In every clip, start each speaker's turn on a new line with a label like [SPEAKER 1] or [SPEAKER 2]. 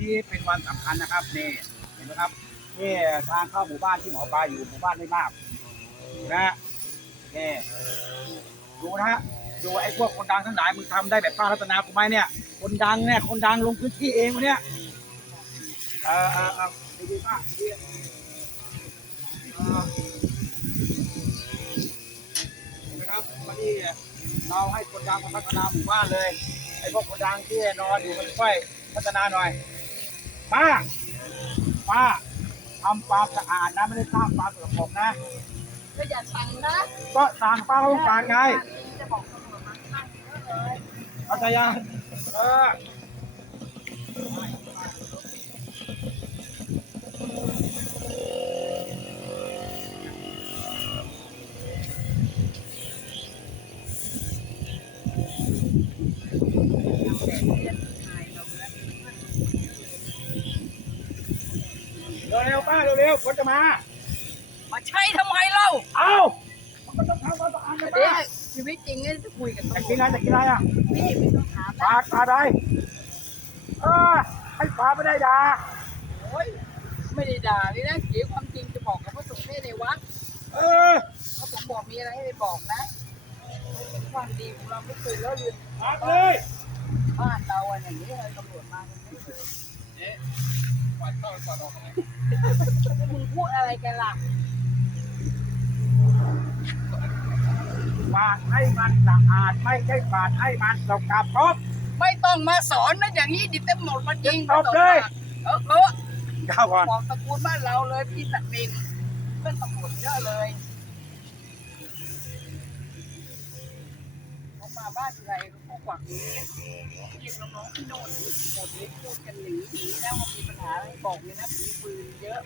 [SPEAKER 1] นี้เป็นวันสำคัญนะครับนี่เห็นไหมครับนี่ทางเข้าหมู่บ้านที่หมอปลาอยู่หมู่บ้านไม่มากนะนี่ดูนะฮะดูไอ้พวกคนดังทั้งหลายมึงทำได้แบบป้ารัตนากูไหมเนี่ย คนดังเนี่ยคนดังลงพื้นที่เองวะเนี่ยเออเออเออดีดีป้าดีเออเห็นไหมครับวันนี้เราให้คนดังมาพัฒนาหมู่บ้านเลยไอ้พวกคนดังที่นอนอยู่มันค่อยพัฒนาหน่อย ป้า ป้าทำความสะอาดนะไม่ได้สร้างความสกปรกนะ
[SPEAKER 2] ก็อย่าสั่งนะ
[SPEAKER 1] ก็ทางป้าต้องการไง
[SPEAKER 2] จะบอกตำรวจมาตั้งเยอะเลย
[SPEAKER 1] เข้าใจยังเออ เร็วๆป้าเร็วๆคนจะมา
[SPEAKER 2] มาใช่ทำไมเล่า
[SPEAKER 1] เอามันก็ต้องทำความสะอาดนะ
[SPEAKER 2] เดี๋ยว
[SPEAKER 1] ป้า
[SPEAKER 2] ชีวิตจริงเนี่ยจะคุยกับ
[SPEAKER 1] จะ
[SPEAKER 2] ตำร
[SPEAKER 1] กิน
[SPEAKER 2] วจ
[SPEAKER 1] อะไรจะกินอะไรอะ
[SPEAKER 2] พี่ไม่ต้องถาม
[SPEAKER 1] ปาดปาดอะไรเออให้ปาดไม่ได้ด่า
[SPEAKER 2] โอ้ยไม่ได้ด่าเลยนะเดี๋ยวความจริงจะบอกกับพระสงฆ์ในวัด
[SPEAKER 1] เออ
[SPEAKER 2] พระสงฆ์บอกมีอะไรให้ไปบอกนะเป็นความดีของเราไม่เคยแล้วเรือน
[SPEAKER 1] ปาดเลย
[SPEAKER 2] บ้านเราอะอย่างนี้เลยตำรวจมากันไม่เคย มึงพูดอะไรกันล่ะ
[SPEAKER 1] ปาดให้มันสะอาดไม่ใช่ปาดให้มันสกปรก
[SPEAKER 2] ไม่ต้องมาสอนนะอย่างนี้ดิตำรวจมายิง
[SPEAKER 1] ตบเลย
[SPEAKER 2] เออเออ
[SPEAKER 1] ก้าวก่อน
[SPEAKER 2] บอกตระกูลบ้านเราเลยพี่สักดินเพื่อนตำรวจเยอะเลย บ้านอะไรเขากวักนี้เรียกน้องๆที่โน่นหมดเลยพูดกันหนีหนีแล้วมันมีปัญหาอะไรบอกเลยนะมีปืนเยอะ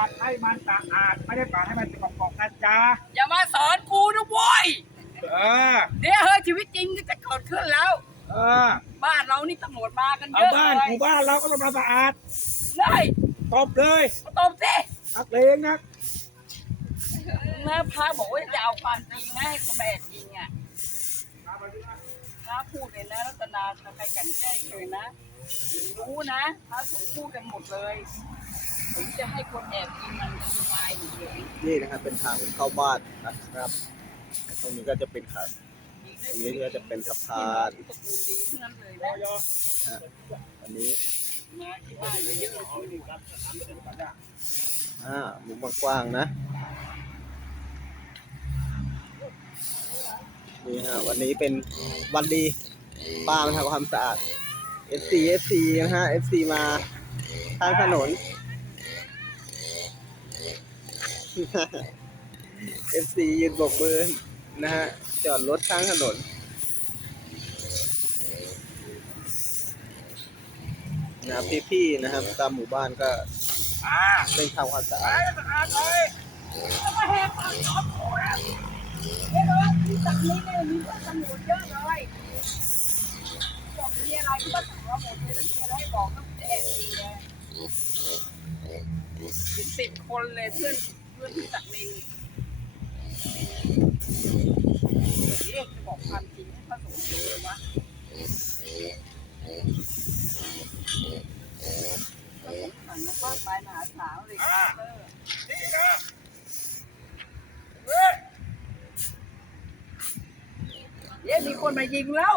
[SPEAKER 2] า
[SPEAKER 1] ดให้มันสะอาดไม่ได้ปาดให้มันสกปรกนะจ๊ะ
[SPEAKER 2] อย่ามาสอนกูนะโว้ย
[SPEAKER 1] เออ
[SPEAKER 2] เดี๋ยวเฮ้ยชีวิตจริงก็จะเกิดขึ้นแล้ว
[SPEAKER 1] เออ
[SPEAKER 2] บ้านเรานี่ตำรวจมากันเย
[SPEAKER 1] เอา
[SPEAKER 2] อะ
[SPEAKER 1] บ้าน
[SPEAKER 2] เลย
[SPEAKER 1] หมู่บ้านเราก็ต้องมาสะอาด
[SPEAKER 2] เลย
[SPEAKER 1] ตบเลย
[SPEAKER 2] มาตบสิ
[SPEAKER 1] นักเลงนัก
[SPEAKER 2] นะพระบอกว่าจะเอาความจริงนะให้คุณแม่จริงอะพระพูดเลยนะรัตนาใครกันแกล้งเลยนะถึงรู้นะพระสงฆ์พูดกันหมดเลย ผมจะให้คนแอบยิงมันตายหมดเลย
[SPEAKER 3] นี่นะครับเป็นทางเข้าบ้านนะครับตรงนี้ก็จะเป็นขาตรงนี้ก็จะเป็นสะพาน
[SPEAKER 2] ตระกูลดีทั้งนั้นเลยนะ
[SPEAKER 3] นะฮะอันนี้
[SPEAKER 2] มาที่บ้านเยอะๆเลยตำรวจ
[SPEAKER 3] อ่ามุมกว้างๆนะนี่ฮะวันนี้เป็นวันดีป้ามาทำความสะอาด FC FC นะฮะ FC มาทางถนน FC ยืนบกมือนะฮะ จอดรถข้างถนน นะพี่ๆนะครับ ตามหมู่บ้านก็
[SPEAKER 1] อ่า
[SPEAKER 3] เร่งทำความสะอาด
[SPEAKER 1] สะอาดเลย
[SPEAKER 2] จะมาแหกปากสอนกูนะเฮ้ยว่าที่จากนี้เนี่ยมีตำรวจเยอะเลยบอกมีอะไรก็มาถามว่าหมดเลยแล้วมีอะไรให้บอกก็จะแอบยิงเลยสิบคนเลยเพื่อน พื่อนที่จากนี้เรียกจะบอกความจริงให้พระสงฆ์รู้เลยวะพระสงฆ์สั่งมาป้าไปมหาศาลเลยครับเออ
[SPEAKER 1] นี่นะ
[SPEAKER 2] มีคนมายิงแล้ว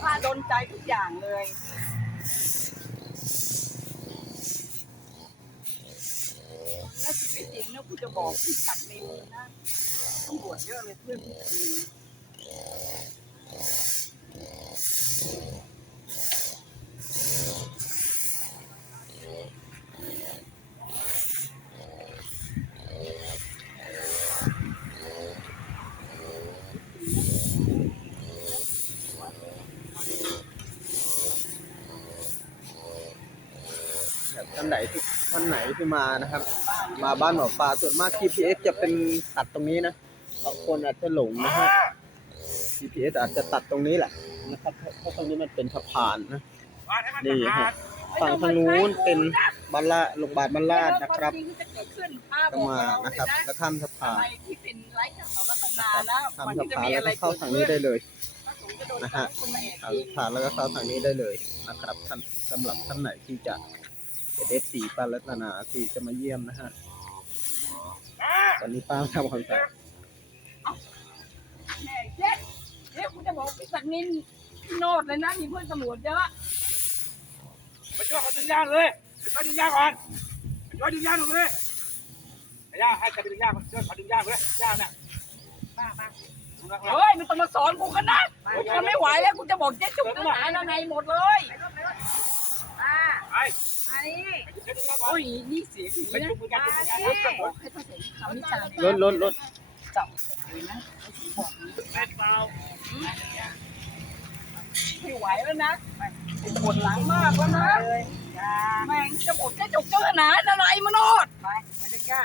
[SPEAKER 2] ผ้าโดนใจทุกอย่างเลย ไม่จริงนะคุณจะบอกพี่จัดในมือนะพี่ปวดเยอะเลยเพื่อนพี่ท่า
[SPEAKER 3] นไหนที่ท่านไหนที่มานะครับ มาบ้านหมอปลาส่วนมาก GPS จะเป็นตัดตรงนี้นะบางคนอาจจะหลงนะฮะ GPS อาจจะตัดตรงนี้แหละนะครับเพราะเพราะตรงนี้มันเป็นสะพานนะนี่ฮะฝั่งทางนู้นเป็นบ้านละโรงพยาบาลบ้านลาดนะครับ
[SPEAKER 2] วามจงที่จะเกิดขึ้นป้า
[SPEAKER 3] ก็
[SPEAKER 2] บอก
[SPEAKER 3] มา
[SPEAKER 2] เรา
[SPEAKER 3] นะครับ
[SPEAKER 2] เลย
[SPEAKER 3] แล้วข้ามสะพา
[SPEAKER 2] อะไร
[SPEAKER 3] น
[SPEAKER 2] ที่เป็นไร้กับสารรัตนานะ
[SPEAKER 3] ข้าม
[SPEAKER 2] มัน
[SPEAKER 3] สะ
[SPEAKER 2] จะ
[SPEAKER 3] พาน
[SPEAKER 2] มี
[SPEAKER 3] แล้ว
[SPEAKER 2] อะไร
[SPEAKER 3] ก็เข้าทางนี้ได้เลย
[SPEAKER 2] พระสงฆ์จะโดน
[SPEAKER 3] นะฮะ
[SPEAKER 2] คนมาแอบ
[SPEAKER 3] ข้าม
[SPEAKER 2] ยิง
[SPEAKER 3] สะพานแล้วก็เข้าทางนี้ได้เลยนะครับท่านสำหรับท่านไหนที่จะเป็นเอฟซีป้ารัตนาที่จะมาเยี่ยมนะฮะ ตอนนี้ป้าทำความสะอาด
[SPEAKER 2] แม่เจ๊เดี๋ยวคุณจะบอกพี่สักนินพี่โนดเลยนะมีเพื่อนตำรวจเยอะ
[SPEAKER 1] ไปช่วยเขาดึงยางเลยไปช่วยดึงยางก่อนไปช่วยดึงยางหน่อยเลยไอ้ย่าให้ใครไปดึงยางก่อนช่วยเขาดึงยางเลยยางน่ะมามาดูนะครั
[SPEAKER 2] เฮ้ยไม่ต้องมาสอนกูกันนะกูทนไม่ไหวแล้วกูจะบอกเจ๊จุกทหารอะไรหมดเลยอ่า
[SPEAKER 1] ไป
[SPEAKER 2] ไอ้
[SPEAKER 1] ไป
[SPEAKER 2] โอ้ยนี่เสียงอย่าง
[SPEAKER 1] ไป
[SPEAKER 2] นี้นะ
[SPEAKER 1] ดมือกันจุดมือกัน
[SPEAKER 2] โอ้ให้เสงฆ์คำวิจารณ์
[SPEAKER 3] รถรถรถ
[SPEAKER 2] จับเลยนะบอก
[SPEAKER 1] แม่เปล่า
[SPEAKER 2] ไม่ไหวแล้วนะปวดหลังมากแล้วนะแม่งจะหมดจ๊จุกเจ้าทหารอะไรมาโนดไปไปดึงย่า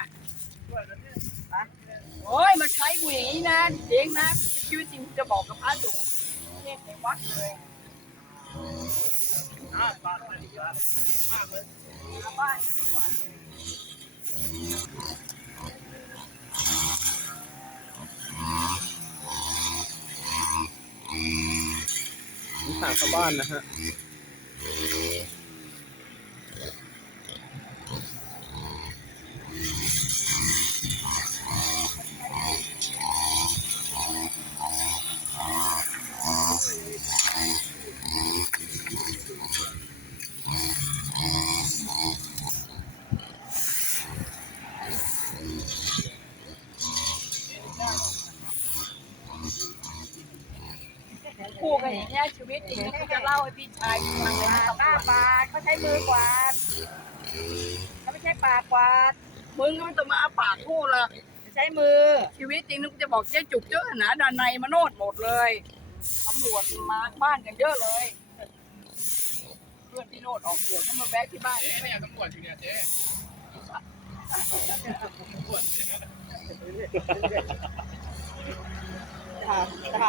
[SPEAKER 2] โอ้ยมาใช้กูอย่างนี้นะเจ๊งนะชีวิตจริงจะบอกกับพระสงฆ์เทศในวัดเลย
[SPEAKER 1] อ่าปากเลยดีกว่า
[SPEAKER 2] บ้าน
[SPEAKER 3] นี่ทางชาวบ้านนะฮะ
[SPEAKER 2] คู่กันอย่างเงี้ยชีวิตจริง นะกูจะเล่าให้พี่ชายฟังเลยนะ
[SPEAKER 4] ป้าปาดเขาใช้มือกวาดเขาไม่ใช่ปากกวาด
[SPEAKER 2] มึงก็ไม่ต้องมาอาปากพูดละ
[SPEAKER 4] ใช้มือ
[SPEAKER 2] ชีวิตจริงนึกจะบอกเจ๊จุกเจ้าหนาดานในมาโนดหมดเลยตำรวจมาบ้านกันเยอะเลยเพื่อนพี่โนดออกตรวจเขามาแวะที่บ้าน
[SPEAKER 1] ไม่อยากตำรวจอยู่เนี่ยเจ๊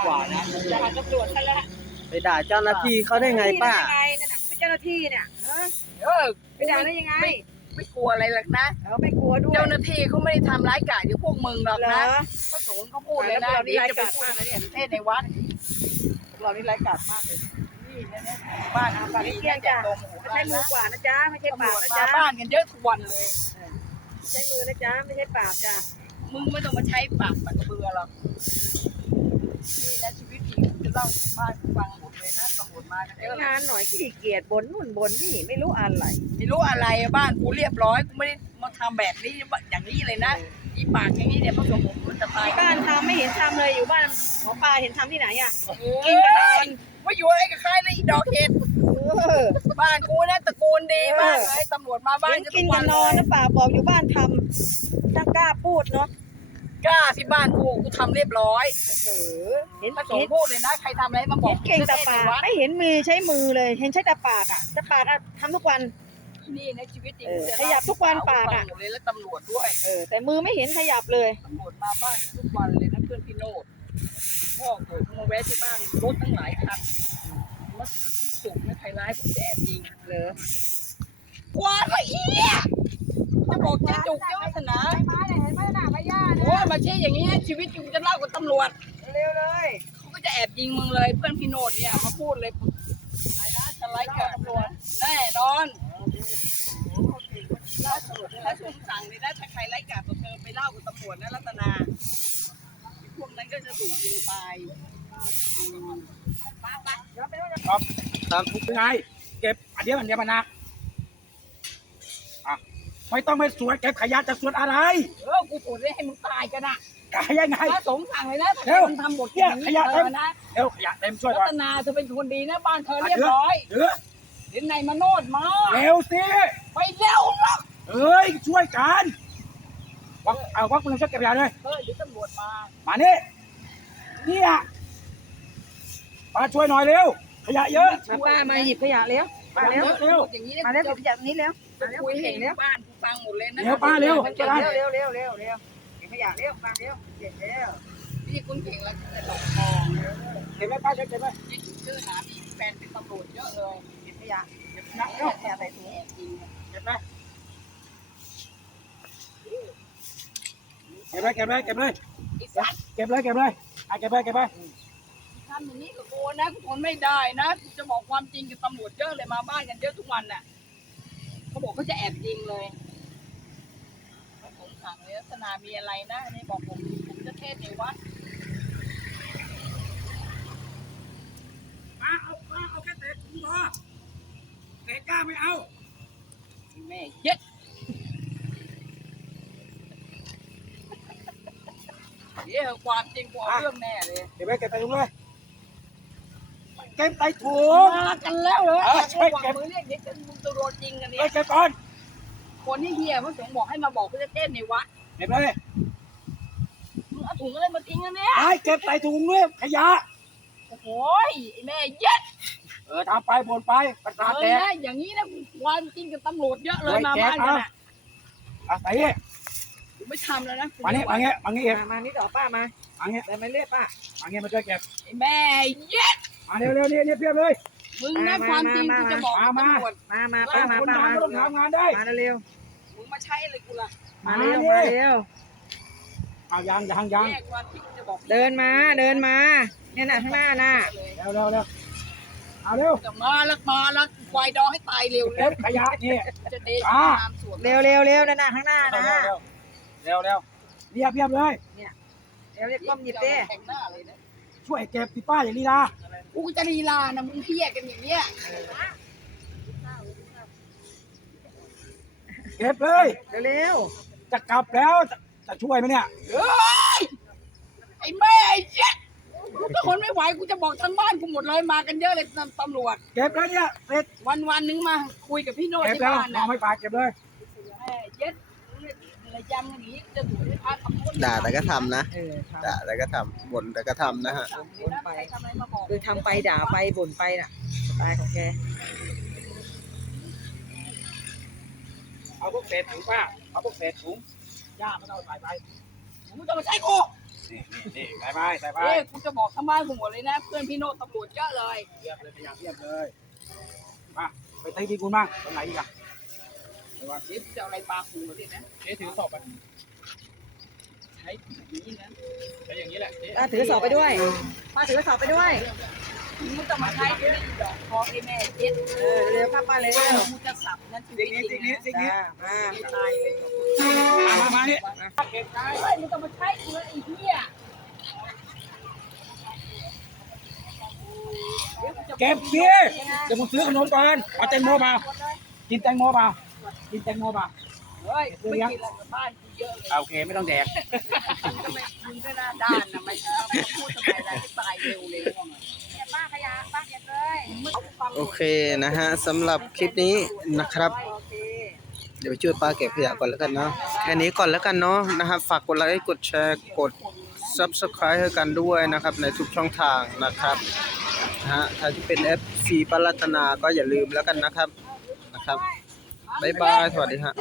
[SPEAKER 4] กว่านะจะหาตำรวจซะแล้ว
[SPEAKER 3] ไปด่าเจ้าหน้าที่เขาได้ไงป้า
[SPEAKER 4] ยังไงนั่นน่ะเขาเป็นเจ้าหน้าที่เนี่ยฮะ
[SPEAKER 2] เออ
[SPEAKER 4] ไปด่าได้ยังไง
[SPEAKER 2] ไม่ไม่กลัวอะไรหรอกนะ
[SPEAKER 4] เออไม่กลัวด้วย
[SPEAKER 2] เจ้าหน้าที่เขาไม่ได้ทำร้ายกาจอย่างพวกมึงหรอก
[SPEAKER 4] เหร
[SPEAKER 2] นะ
[SPEAKER 4] อ
[SPEAKER 2] พระสงฆ์เขาพูดเลยนะ
[SPEAKER 4] แล้วเรานี่
[SPEAKER 2] เดี๋ยวจะไป
[SPEAKER 4] ร้ายกาจ
[SPEAKER 2] พูด
[SPEAKER 4] มากนะเนี่ย
[SPEAKER 2] เทศในวัด
[SPEAKER 4] เรานี่ร้ายกาจมากเลย
[SPEAKER 2] นี่นะเนี่ยบ้าน
[SPEAKER 4] อ่า
[SPEAKER 2] อา
[SPEAKER 4] ปาก
[SPEAKER 2] ลี
[SPEAKER 4] เที่ยง
[SPEAKER 2] จะ
[SPEAKER 4] จ้ะ
[SPEAKER 2] ดมหู
[SPEAKER 4] ใช้มือกวาดนะจ๊ะไม่ใช่
[SPEAKER 2] ตำร
[SPEAKER 4] ปาก
[SPEAKER 2] วจ
[SPEAKER 4] นะ
[SPEAKER 2] มา
[SPEAKER 4] จ๊ะ
[SPEAKER 2] บ้านกันเยอะทุกวันเลย
[SPEAKER 4] ใช้มือนะจ๊ะไม่ใช่ปากจ้ะ
[SPEAKER 2] มึงไม่ต้องมาใช้ปากปากกระเบือหรอกนี่นะชีวิตจริงจะ เล่าให้บ้านฟังหมดเลยนะตำรวจมากันเยอะเลย
[SPEAKER 4] งานหน่อยขี้เกียจบนนู่นบนนี่ไม่รู้อะไร
[SPEAKER 2] ไม่รู้อะไรอะบ้านกูเรียบร้อยกูไม่ได้มาทำแบบนี้อย่างนี้เลยนะอีปากอย่างนี้เนี่ยพระสงฆ์ผมมันจะตาย
[SPEAKER 4] ที่บ้านทำไม่เห็นทำเลยอยู่บ้านหมอปลาเห็นทำที่ไหนอะ
[SPEAKER 2] กินกันนอนว่าอยู่อะไรกับใครเลยอีดอกเห็ด
[SPEAKER 4] เออ
[SPEAKER 2] บ้านกูนะตระกูลดีมากเลยตำรวจมาบ้าน
[SPEAKER 4] เห็นกินกันนอนนะป่าบอกอยู่บ้านทำถ้ากล้าพูดเนาะ
[SPEAKER 2] กล้าที่บ้านกูกูทำเรียบร้อย
[SPEAKER 4] เออเห็น
[SPEAKER 2] พระสง
[SPEAKER 4] เห็น
[SPEAKER 2] ฆ์พูดเลยนะใครทำอะไรมาบอก
[SPEAKER 4] เก่งแต่ปาก
[SPEAKER 2] วัด
[SPEAKER 4] ไม่เห็นมือใช้มือเลย เห็นใช้แต่ปากอะแต่ปากอะทำทุกวัน
[SPEAKER 2] นี่ในชีวิตจริง
[SPEAKER 4] เออ
[SPEAKER 2] จะ
[SPEAKER 4] ขยับทุกวันปากอะ
[SPEAKER 2] เหมดเลยแล้วตำรวจด้วย
[SPEAKER 4] เออแต่มือไม่เห็นขยับเลย
[SPEAKER 2] ตำรวจมาบ้านทุกวันเลยนะเพื่อนพี่โนดพ่อผมมาแวะที่บ้านรถตั้งหลายคันมาถามที่สุกนะใครร้ายผมจะแอบยิง
[SPEAKER 4] เหรอก
[SPEAKER 2] ว่าละเอียด โอ้ยมาเช่อย่างนี้ชีวิตจริงจะเล่ากับตำรวจ
[SPEAKER 4] เร็วเลย
[SPEAKER 2] เขาก็จะแอบยิงมึงเลย เพื่อนพี่โนดเนี่ยมาพูดเลยอะไรนะจะไล่กับตำรวจแน่นอนถ้าถ้าผมสั่งเลยนะถ้าใครไล่กาดตัวเธอไปเล่ากับตำรวจนะรัตนาพวกนั้นก็จะถูกยิงตาย
[SPEAKER 1] ครับ
[SPEAKER 3] ครับ
[SPEAKER 1] เป็นไงเก็บอันเดียวอันเดียวมานักอะ ไม่ต้องไปสวนเก็บขยะจะสวนอะไร
[SPEAKER 2] เออกูถูกได้ให้มึงตายกันอะ
[SPEAKER 1] กายยังไง
[SPEAKER 2] พระสงฆ์สั่งเลยนะถ้า
[SPEAKER 1] เร็ว
[SPEAKER 2] มันทำบทอย่างนี้
[SPEAKER 1] เนี่ยขยะ
[SPEAKER 2] เธ
[SPEAKER 1] เต็ม
[SPEAKER 2] อนะ
[SPEAKER 1] เร็วขยะเต็มช่วย
[SPEAKER 2] รั
[SPEAKER 1] ก่อน
[SPEAKER 2] ตนาเธอเป็นคนดีนะบ้านเธอเรียบร้อย
[SPEAKER 1] เออ
[SPEAKER 2] เดี๋ยวในายมาโนดมา
[SPEAKER 1] เร็วสิ
[SPEAKER 2] ไปเร็วหรอก
[SPEAKER 1] เอ้ยช่วยกันวักเอาวักปืนช่วยเก็บขยะเลย
[SPEAKER 2] เออเดี๋ยวตำรวจมา
[SPEAKER 1] มานี่เนี่ยมาช่วยหน่อยเร็วขยะเยอะ
[SPEAKER 4] มาป้ามาหยิบขยะเร็ว
[SPEAKER 1] มา
[SPEAKER 4] มา
[SPEAKER 1] เร็
[SPEAKER 4] เร็
[SPEAKER 1] ว
[SPEAKER 4] ว
[SPEAKER 1] เร็ว
[SPEAKER 2] อย่างนี้
[SPEAKER 4] มาเร็วหยิบขยะตรงนี้เร็ว
[SPEAKER 2] จจะคุยให้บ้านกูฟังหมดเลยนะ
[SPEAKER 1] เร็วป้าเร็ว
[SPEAKER 4] เร็วเร็วเร็วเร็วเร็วเก็บขยะเร็วมาเร็วเก็บเร็ว
[SPEAKER 2] พี่คุณเก่งแล้วแต่ดอกทอง
[SPEAKER 1] เห็นไหมป้าเช็คเห็นไหม
[SPEAKER 2] นี่ชื่อหามีแฟนเป็นตำรวจเยอะเลย
[SPEAKER 4] เก็บขยะ
[SPEAKER 1] เก็บนะ
[SPEAKER 4] เก็
[SPEAKER 1] เร็ว
[SPEAKER 4] บขยะใส่ถุง
[SPEAKER 2] จริง
[SPEAKER 1] เก็บไหมเก็บเลยเก็บเลยเก็บเลย
[SPEAKER 2] ไอ้สัตว์
[SPEAKER 1] เก็บเลยเก็บเลยอะเก็บเลยเก็บเลย
[SPEAKER 2] ทำอย่างนี้กับกูนะกูทนไม่ได้นะกูจะบอกความจริงกับตำรวจเยอะเลยมาบ้านกันเยอะทุกวันน่ะเขา บอกเขาจะแอบยิงเลยผมสั่งเลยลักษณะมีอะไรนะนี่บอกผมผมจะเทศในวัด
[SPEAKER 1] ป้าเอาป้าเอาแค่เตะถุงพอเตะก้าไม่เอา
[SPEAKER 2] แม่เย็ดเดี๋ยวความจริงกูเอาเรื่องแน่เลย
[SPEAKER 1] เก็บไว้เก็บใส่ถุงเลย เก็บใส่ถุง
[SPEAKER 2] มากันแล้วเหรอ
[SPEAKER 1] เออใช่
[SPEAKER 2] วาง
[SPEAKER 1] เก็บ
[SPEAKER 2] มือเรียกเด็กกันมึงจะโดนจริงกัน
[SPEAKER 1] เก็
[SPEAKER 2] เนี่ย
[SPEAKER 1] บเก็บก่อน
[SPEAKER 2] คนที่เฮียพระสงฆ์บอกให้มาบอกเขาจะเต้นในวัด
[SPEAKER 1] เก็บเลย
[SPEAKER 2] มึงเอาถุงอะไรมาทิ้งกันเนี่ย
[SPEAKER 1] ไอ้เก็บใส่ถุงด้วยขยะ
[SPEAKER 2] โอ้โหยไอ้แม่เย็ด
[SPEAKER 1] เออทำไปบ่นไปประ
[SPEAKER 2] เอ
[SPEAKER 1] สาท
[SPEAKER 2] อ
[SPEAKER 1] แตก
[SPEAKER 2] นะอย่างนี้นะความจริงกับตำรวจเยอะเลยมาบ้านกันอะ
[SPEAKER 1] อะใส่นี่
[SPEAKER 2] กูไม่ทำแล้วนะ
[SPEAKER 1] มานี่มาเงี้ยมาเงี้ย
[SPEAKER 4] มามานี่ต่อป้ามา
[SPEAKER 1] มาเงี้ย
[SPEAKER 4] เดินมาเรื่อยป้า
[SPEAKER 1] มาเงี้ยมาช่วยเก็บ
[SPEAKER 2] ไอ้แม่เย็ด
[SPEAKER 1] มาเร็วเร็วนี่นี่เพียบเลย
[SPEAKER 2] มึงนะความจริงกูจะบอกกับตำรวจ
[SPEAKER 4] มามา
[SPEAKER 1] เป็
[SPEAKER 4] ป้านมา
[SPEAKER 1] คน
[SPEAKER 4] ป้า
[SPEAKER 1] ดัง
[SPEAKER 4] มา
[SPEAKER 1] ก็ต้องทำงานได้
[SPEAKER 4] มาเร็ว
[SPEAKER 2] มึงมาใช้อะไรกูล่ะ
[SPEAKER 4] มาเร็วมาเร็ว
[SPEAKER 1] เอายังยังยัง
[SPEAKER 2] แยกความจริงจะบอก
[SPEAKER 4] เดินมาเดินมาเนี่ยน่ะข้างหน้าน่ะ
[SPEAKER 1] เร็วเร็วเร็วเอาเร็ว
[SPEAKER 2] จะมาแล้วมาแล้วควายดองให้ตายเร็ว
[SPEAKER 1] เก็บขยะนี่
[SPEAKER 2] จะเดชามสวน
[SPEAKER 4] เร็วเร็วเร็วนั่นน่ะข้างหน้า
[SPEAKER 1] เร็ว
[SPEAKER 4] นะ
[SPEAKER 1] เร็วเร็วเรียบเรียบเลย
[SPEAKER 4] เร็วเรียกก้มหยิบเด้
[SPEAKER 2] แข่งหน้าเลยนะ
[SPEAKER 1] ช่วยเก็บพี่ป้าอย่างนี้นะ
[SPEAKER 2] กูจะลีลานะมึงเฮี้ยกันอย่างเนี้ย
[SPEAKER 1] เก็บเลย
[SPEAKER 4] เร็วเร็ว
[SPEAKER 1] จะกลับแล้วจะจะช่วยไหมเนี่ย
[SPEAKER 2] เฮ้ยไอ้แม่ไอ้เจ็ดกูจะคนไม่ไหวกูจะบอกทั้งบ้านกูหมดเลยมากันเยอะเลยตำรวจ
[SPEAKER 1] เก็บแล้วเนี่ยเสร็จ
[SPEAKER 2] วันวันๆนึงมาคุยกับพี่โน้ต
[SPEAKER 1] เก็บ
[SPEAKER 2] ที่
[SPEAKER 1] แล้ว
[SPEAKER 2] บ้าน
[SPEAKER 1] มอ
[SPEAKER 2] นะ
[SPEAKER 1] งไม่ปากเก็บเลย
[SPEAKER 2] ด่า
[SPEAKER 3] แต่ก็ทำนะ
[SPEAKER 4] เออท
[SPEAKER 3] ด่าแต่ก็ทำบ่นแต่ก็ทำนะฮะ
[SPEAKER 2] สั่งเลยนะใครทำอะไรมาบอกำ
[SPEAKER 4] คือทำไปด่าไปบ่นไปน่ะสไตล์ของแก
[SPEAKER 1] เอาพวกเศษถุงป้า เอาพวกเศษถุงย่าไม่ต้องใส่ไป
[SPEAKER 2] มึงจะมาใช้กู
[SPEAKER 1] นี่นี่นี่ใส่ไปใส่ไป
[SPEAKER 2] เอ้ยกูจะบอกทั้งบ้านกูหมดเลยนะ เพื่อนพี่โน้ตตำรวจเยอะเลย
[SPEAKER 1] เรียบเลยขยะเรียบเลย มา ไปตีดีกูบ้างตรงไหนอีกอะ
[SPEAKER 2] เดี๋ยวจะเอาอะไรปาหูเลยนะ
[SPEAKER 1] เจ๊ถือศพไป
[SPEAKER 2] ใช้อย่างนี้นะ
[SPEAKER 1] ใช้อย่างนี้แหละเจ๊
[SPEAKER 4] ป้าถือสอบไปด้วยป้าถือสอบไปด้วย
[SPEAKER 2] มึงจะมาใช้กูได้ดอกคอไอ้แม่เจ็ด
[SPEAKER 4] เออเร็วป้าป้าเร็ว
[SPEAKER 2] มึงจะสับนั่นชี
[SPEAKER 1] สิ่
[SPEAKER 2] วิ
[SPEAKER 1] ง
[SPEAKER 2] ตจ
[SPEAKER 1] นี้
[SPEAKER 2] ริ
[SPEAKER 1] สิ่
[SPEAKER 2] ง
[SPEAKER 1] งนี้
[SPEAKER 2] นะ
[SPEAKER 1] สิ่งนี้
[SPEAKER 4] จ้ามา
[SPEAKER 2] ตายเลย
[SPEAKER 1] มามามานี่เก็บได้
[SPEAKER 2] เฮ้ยมึงจะมาใช้กูแล้วไอ้เหี้ย
[SPEAKER 1] เก็บดิเดี๋ยวมึงซื้อขนมก่อนเอาแตงโมเปล่ากินแตงโมเปล่า กินแตงโมเปล่า
[SPEAKER 2] เฮ้ยไม่กินอะไรกับบ้านกูเยอะเลย
[SPEAKER 1] อะโอเคไม่ต้องแดก
[SPEAKER 2] มึงก็ไม่มึงก็หน้าด้านนะไม่ชอบพูดทำไมอะไรให้ตายเร็วเลย
[SPEAKER 4] เก็บป้าขยะป้าเก็บเลย
[SPEAKER 3] โอเคนะฮะสำหรับคลิปนี้นะครับ
[SPEAKER 4] โอเค
[SPEAKER 3] เดี๋ยวไปช่วยป้าเก็บขยะก่อนแล้วกันเนาะแค่นี้ก่อนแล้วกันเนาะนะครับฝากกดไลค์กดแชร์กด Subscribe ให้กันด้วยนะครับในทุกช่องทางนะครับนะฮะถ้าที่เป็น FC ปารัตนาก็อย่าลืมแล้วกันนะครับนะครับ บ๊ายบาย สวัสดีฮะ